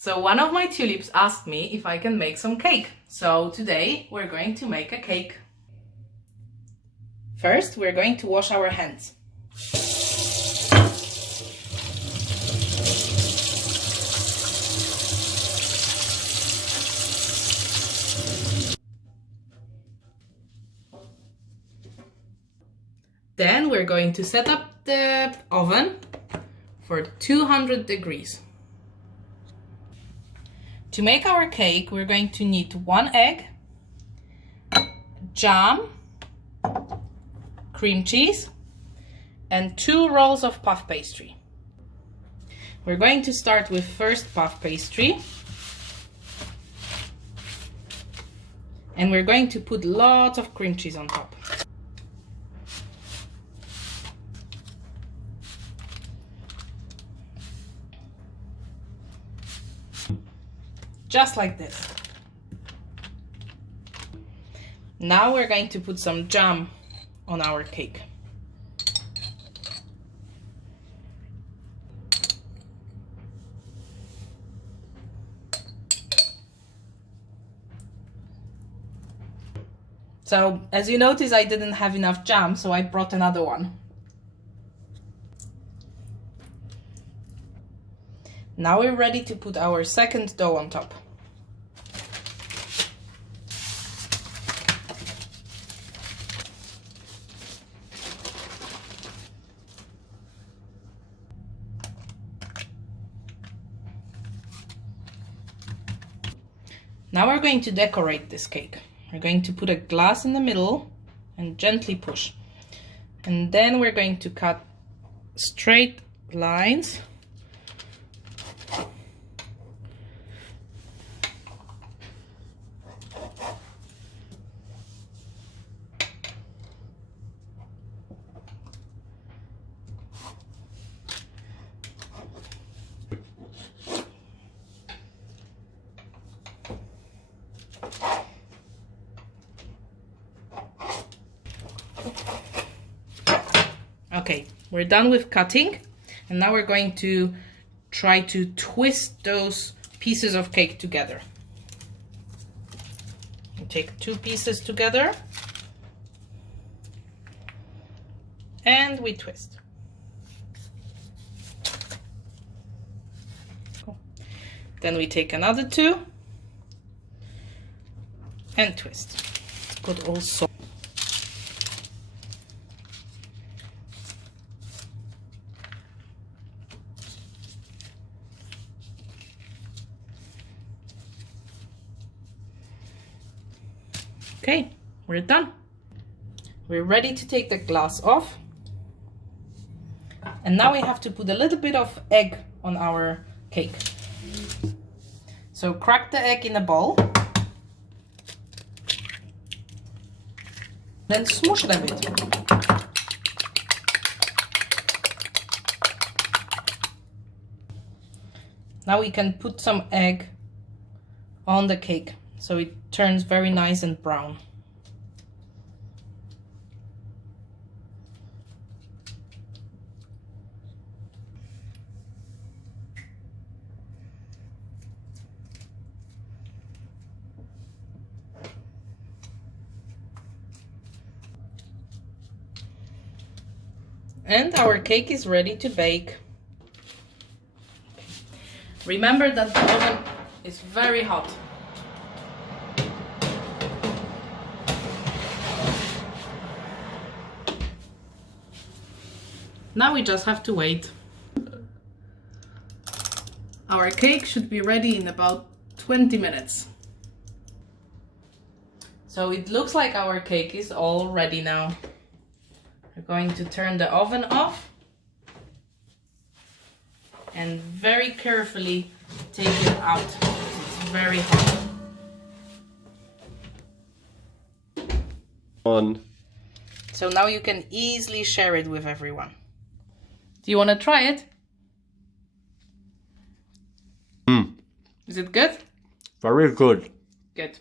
So one of my tulips asked me if I can make some cake. So today we're going to make a cake. First, we're going to wash our hands. Then we're going to set up the oven for 200 degrees. To make our cake, we're going to need 1 egg, jam, cream cheese, and 2 rolls of puff pastry. We're going to start with first puff pastry. And we're going to put lots of cream cheese on top. Just like this. Now we're going to put some jam on our cake. So, as you notice, I didn't have enough jam, so I brought another one. Now we're ready to put our second dough on top. Now we're going to decorate this cake. We're going to put a glass in the middle and gently push. And then we're going to cut straight lines. Okay, we're done with cutting, and now we're going to try to twist those pieces of cake together. We take 2 pieces together and we twist. Then we take another 2 and twist. It's got also okay, we're done. We're ready to take the glass off. And now we have to put a little bit of egg on our cake. So crack the egg in a bowl. Then smush it a bit. Now we can put some egg on the cake, so it turns very nice and brown. And our cake is ready to bake. Remember that the oven is very hot. Now we just have to wait. Our cake should be ready in about 20 minutes. So it looks like our cake is all ready now. We're going to turn the oven off and very carefully take it out because it's very hot. So now you can easily share it with everyone. Do you want to try it? Is it good? Very good. Good.